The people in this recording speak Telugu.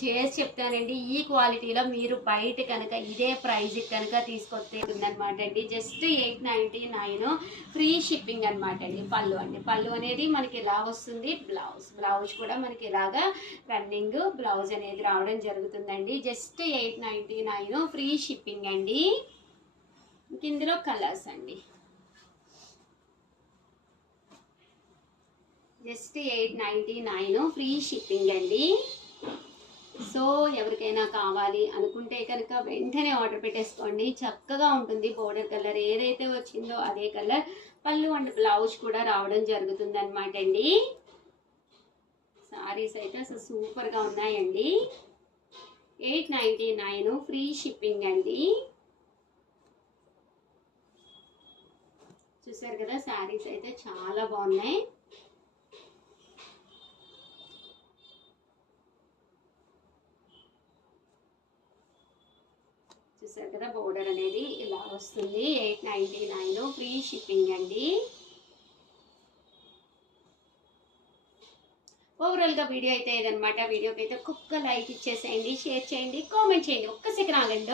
చేసి చెప్తానండి. ఈ క్వాలిటీలో మీరు బయట కనుక ఇదే ప్రైజ్ కనుక తీసుకొస్తే ఉందన్నమాట అండి. జస్ట్ 899 ఫ్రీ షిప్పింగ్ అనమాట అండి. పళ్ళు అనేది మనకి ఇలా వస్తుంది. బ్లౌజ్ కూడా మనకి ఇలాగా రన్నింగ్ బ్లౌజ్ అనేది రావడం జరుగుతుందండి. జస్ట్ 899 ఫ్రీ షిప్పింగ్ అండి. ఇందులో కలర్స్ అండి. జస్ట్ 899 ఫ్రీ షిప్పింగ్ అండి. సో ఎవరికైనా కావాలి అనుకుంటే కనుక వెంటనే ఆర్డర్ పెట్టేసుకోండి. చక్కగా ఉంటుంది. బోర్డర్ కలర్ ఏదైతే వచ్చిందో అదే కలర్ పళ్ళు అండ్ బ్లౌజ్ కూడా రావడం జరుగుతుంది అనమాట అండి. సారీస్ అయితే అసలు సూపర్గా ఉన్నాయండి. 899 ఫ్రీ షిప్పింగ్ అండి. చూసారు కదా, సారీస్ అయితే చాలా బాగున్నాయి. చూసారు కదా, బోర్డర్ అనేది ఇలా వస్తుంది. 899 ఫ్రీ షిప్పింగ్ అండి. ఓవరాల్గా వీడియో అయితే ఇదనమాట. వీడియోకి అయితే ఒక్కొక్క లైక్ ఇచ్చేసేయండి, షేర్ చేయండి, కామెంట్ చేయండి. ఒక్క సెకండ్ ఆగండి.